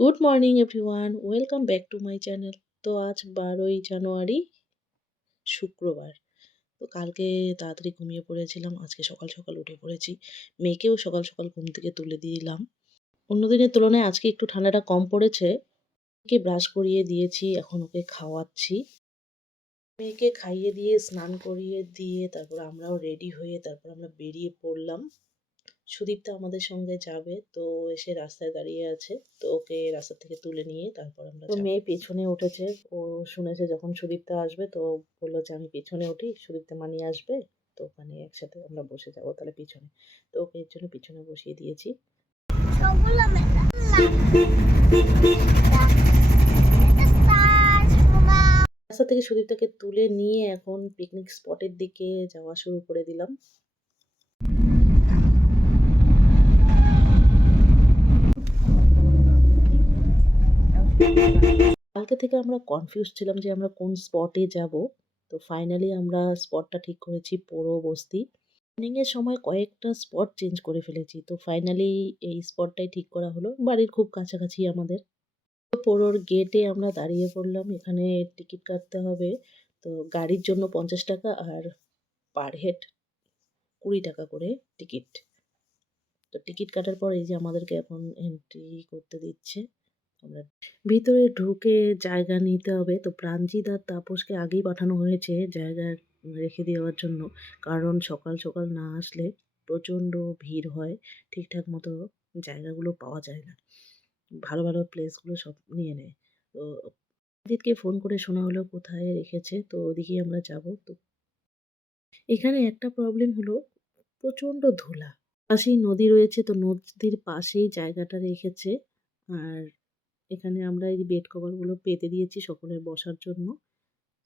Good morning everyone, welcome back to my channel. তো আজ 12ই জানুয়ারি, শুক্রবার। তো কালকে তাড়াতাড়ি ঘুমিয়ে পড়েছিলাম, আজকে সকাল সকাল উঠে পড়েছি। মেয়েকেও সকাল সকাল ঘুম থেকে তুলে দিলাম। অন্য দিনের তুলনায় আজকে একটু ঠান্ডাটা কম পড়েছে। মেয়েকে ব্রাশ করিয়ে দিয়েছি, এখন ওকে খাওয়াচ্ছি। মেয়েকে খাইয়ে দিয়ে স্নান করিয়ে দিয়ে তারপর আমরাও রেডি হয়ে তারপর আমরা বেরিয়ে পড়লাম। সুদীপ্তা আমাদের সঙ্গে যাবে, তো এসে রাস্তায় দাঁড়িয়ে আছে। তো ওকে রাস্তা থেকে তুলে নিয়ে তারপর আমরা তো মেয়ে পেছনে উঠেছে। ও শুনেছে যখন সুদীপ্তা আসবে, তো বললো যে আমি পেছনে উঠি, সুদীপ্তা মানিয়ে আসবে, তো ওখানে একসাথে আমরা বসে যাবো তাহলে পিছনে। তো ওকে এর জন্য পিছনে বসিয়ে দিয়েছি। রাস্তা থেকে সুদীপ্তাকে তুলে নিয়ে এখন পিকনিক স্পটের দিকে যাওয়া শুরু করে দিলাম। কালকে থেকে আমরা কনফিউজ ছিলাম যে আমরা কোন স্পটে যাব। তো ফাইনালি আমরা স্পটটা ঠিক করেছি পোড়ো বস্তি। প্ল্যানিং এর সময় কয়েকটা স্পট চেঞ্জ করে ফেলেছি, তো ফাইনালি এই স্পটটাই ঠিক করা হলো, বাড়ির খুব কাছাকাছি আমাদের। তো পোড়োর গেটে আমরা দাঁড়িয়ে পড়লাম, এখানে টিকিট কাটতে হবে। তো গাড়ির জন্য 50 টাকা আর পার হেড 20 টাকা করে টিকিট। তো টিকিট কাটার পর এই যে আমাদেরকে এখন এন্ট্রি করতে দিচ্ছে। আমরা ভিতরে ঢুকে জায়গা নিতে হবে। তো প্রাণজিৎ আর তাপসকে আগেই পাঠানো হয়েছে জায়গা রেখে দেওয়ার জন্য, কারণ সকাল সকাল না আসলে প্রচণ্ড ভিড় হয়, ঠিকঠাক মতো জায়গাগুলো পাওয়া যায় না, ভালো ভালো প্লেসগুলো সব নিয়ে নেয়। তো প্রাণজিৎকে ফোন করে শোনা হলো কোথায় রেখেছে, তো ওদিকেই আমরা যাব। তো এখানে একটা প্রবলেম হলো, প্রচণ্ড ধুলা। পাশেই নদী রয়েছে, তো নদীর পাশেই জায়গাটা রেখেছে। আর এখানে আমরা এই বেড কভারগুলো পেতে দিয়েছি সকলের বসার জন্য।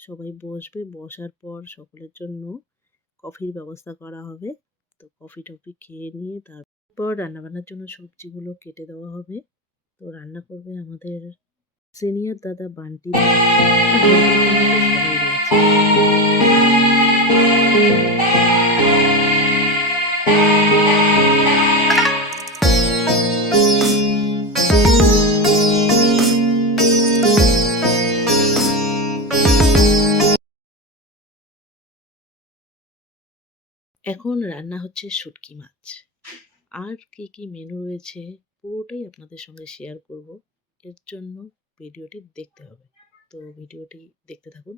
সবাই বসবে, বসার পর সকলের জন্য কফির ব্যবস্থা করা হবে। তো কফি-টফি খেয়ে নিয়ে তারপর রান্নাবান্নার জন্য সবজিগুলো কেটে দেওয়া হবে। তো রান্না করবে আমাদের সিনিয়র দাদা বান্টি। সবাই এখন রান্না হচ্ছে শুটকি মাছ। আর কি মেনু রয়েছে পুরোটাই আপনাদের সঙ্গে শেয়ার করব। এর জন্য ভিডিওটি দেখতে হবে। তো ভিডিওটি দেখতে থাকুন।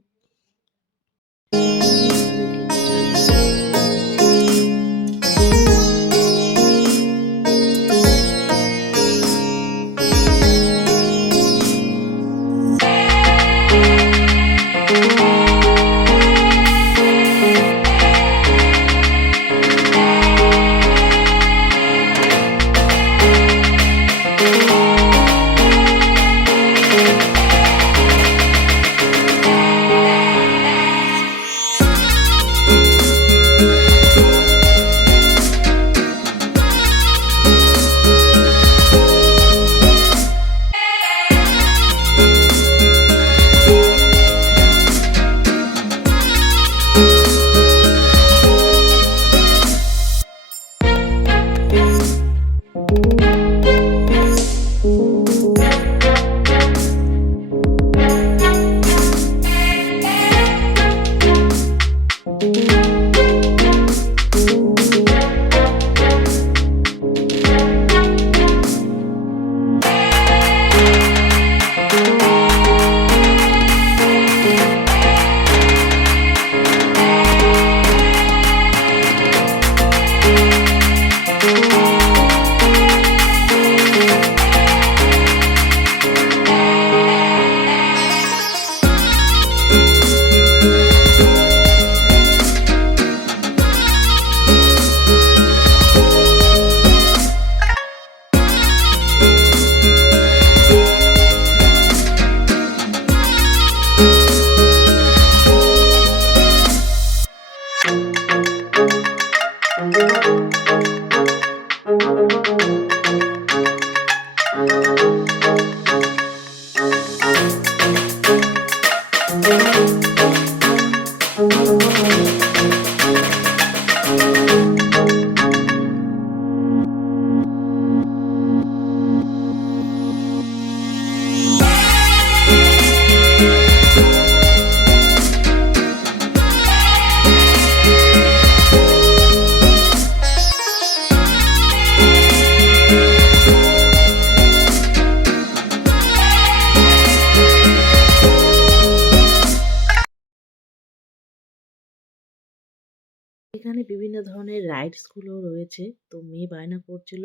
ওখানে বিভিন্ন ধরনের রাইডস গুলো রয়েছে। তো মেয়ে বায়না করছিল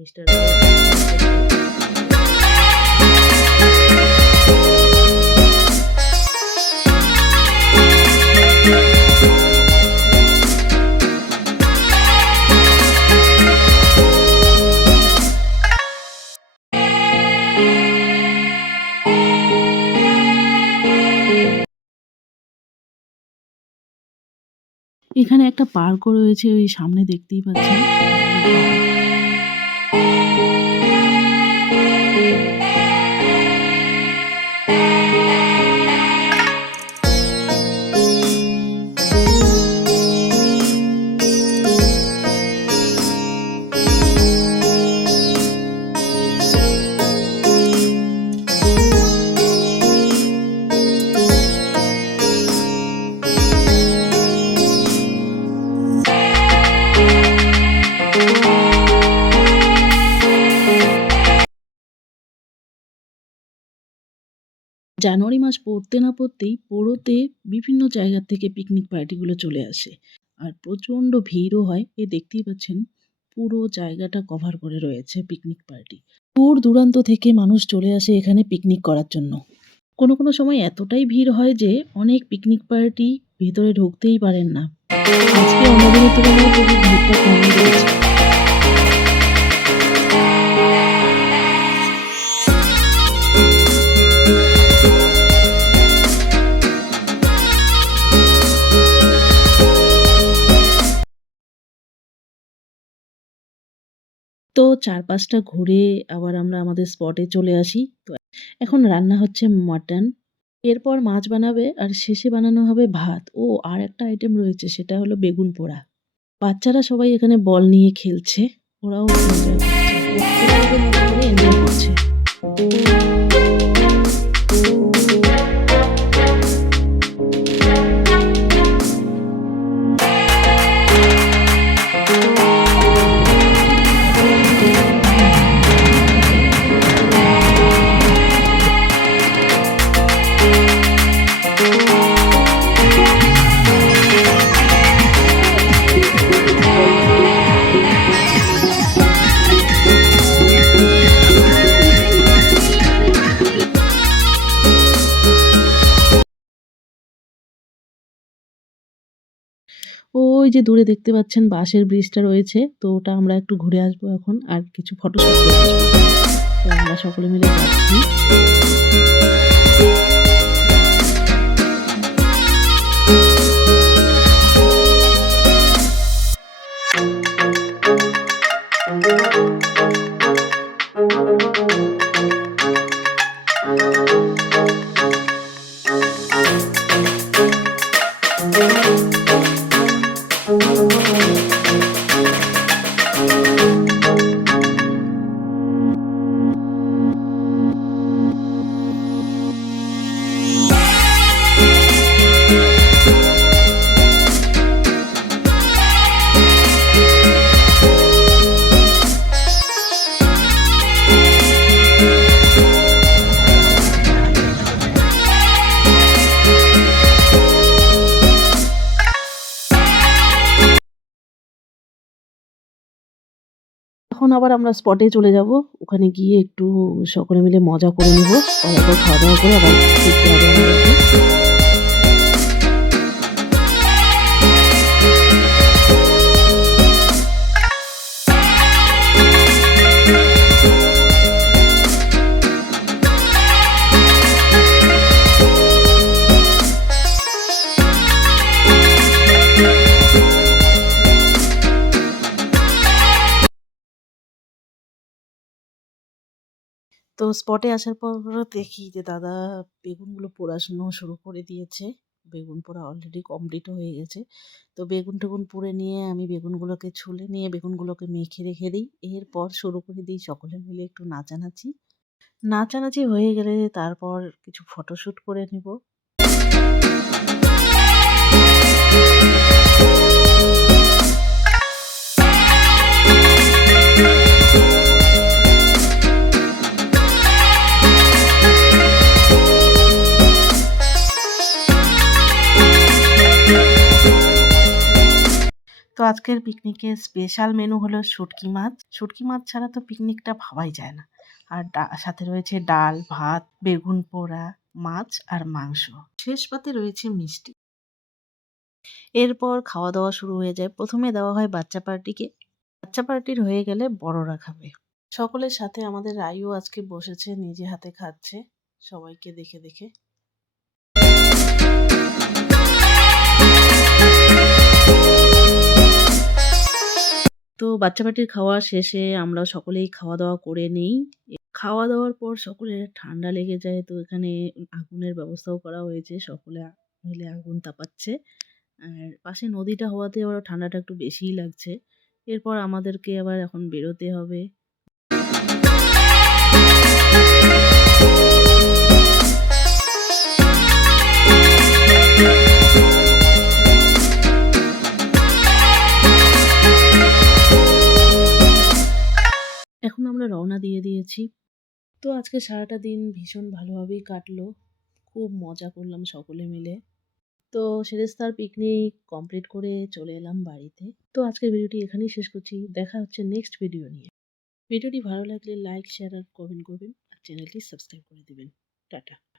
মিস্টার রাজের সাথে যেতে। এখানে একটা পার্কও রয়েছে, ওই সামনে দেখতেই পাচ্ছেন। এটা হলো পার্ক। জানুয়ারি মাস পড়তে না পড়তেই পোড়োতে বিভিন্ন জায়গা থেকে পিকনিক পার্টিগুলো চলে আসে। আর প্রচণ্ড ভিড়ও হয়। এই দেখতেই পাচ্ছেন পুরো জায়গাটা কভার করে রয়েছে পিকনিক পার্টি। দূর দূরান্ত থেকে মানুষ চলে আসে এখানে পিকনিক করার জন্য। কোনো সময় এতটাই ভিড় হয় যে অনেক পিকনিক পার্টি ভেতরে ঢুকতেই পারেন না। আজকে অন্য দিনের তুলনায় খুবই ভিড়টা কমই রয়েছে। তো ৪-৫ টা ঘুরে আবার আমরা আমাদের স্পটে চলে আসি। তো এখন রান্না হচ্ছে মাটন। এরপর মাছ বানাবে আর শেষে বানানো হবে ভাত। ও আরেকটা আইটেম রয়েছে, সেটা হলো বেগুন পোড়া। বাচ্চারা সবাই এখানে বল নিয়ে খেলছে। ওরাও এনজয় করছে। ওদের মতো করে এনজয় করছে। ওই যে দূরে দেখতে পাচ্ছেন বাঁশের ব্রিজটা রয়েছে। তো ওটা আমরা একটু ঘুরে আসবো এখন। আর কিছু ফটোশুট করে আসবো। তো আমরা সকলে মিলে যাচ্ছি। এখন আবার আমরা স্পটে চলে যাব। ওখানে গিয়ে একটু সকলে মিলে মজা করে নিব। তারপর খাওয়া-দাওয়া করে আবার ফিরতে হবে আমাদেরকে। তো স্পটে আসার পর দেখি যে দাদা বেগুনগুলো পোড়ানো শুরু করে দিয়েছে। বেগুন পোড়া অলরেডি কমপ্লিটও হয়ে গেছে। তো বেগুন-টেগুন পুড়ে নিয়ে আমি বেগুনগুলোকে ছুলে নিয়ে বেগুনগুলোকে মেখে রেখে দিই। এরপর শুরু করে দিই সকলে মিলে একটু নাচানাচি। নাচানাচি হয়ে গেলে তারপর কিছু ফটোশুট করে নিব। তো আজকের পিকনিকের স্পেশাল মেনু হলো শুটকি মাছ। শুটকি মাছ ছাড়া তো পিকনিকটা ভাবাই যায় না। আর সাথে রয়েছে ডাল, ভাত, বেগুন পোড়া, মাছ আর মাংস। শেষ পাতে রয়েছে মিষ্টি। এরপর খাওয়া-দাওয়া শুরু হয়ে যায়। ১ম এ দেওয়া হয় বাচ্চা পার্টিকে। বাচ্চা পার্টির হয়ে গেলে বড়রা খাবে। সকলের সাথে আমাদের রাইও আজকে বসেছে, নিজে হাতে খাচ্ছে সবাইকে দেখে, দেখে। তো বাচ্চা পার্টির খাওয়া শেষে আমরা সকলেই খাওয়া-দাওয়া করে নেই। খাওয়া-দাওয়ার পর সকলের ঠান্ডা লেগে যায়। তো এখানে আগুনের ব্যবস্থাও করা হয়েছে। সকলে মিলে আগুন তাপাচ্ছে। আর পাশে নদীটা হওয়াতে আবার ঠান্ডাটা একটু বেশিই লাগছে। এরপর আমাদেরকে আবার এখন বেরোতে হবে। এখন আমরা রওনা দিয়ে দিয়েছি। তো আজকে সারাটা দিন ভীষণ ভালোভাবেই কাটলো। খুব মজা করলাম সকলে মিলে। তো সেরেস্তার পিকনিক কমপ্লিট করে চলে এলাম বাড়িতে। তো আজকের ভিডিওটি এখানেই শেষ করছি। দেখা হচ্ছে নেক্সট ভিডিও নিয়ে। ভিডিওটি ভালো লাগলে লাইক, শেয়ার আর কমেন্ট করবেন। আর চ্যানেলটি সাবস্ক্রাইব করে দিবেন। টাটা।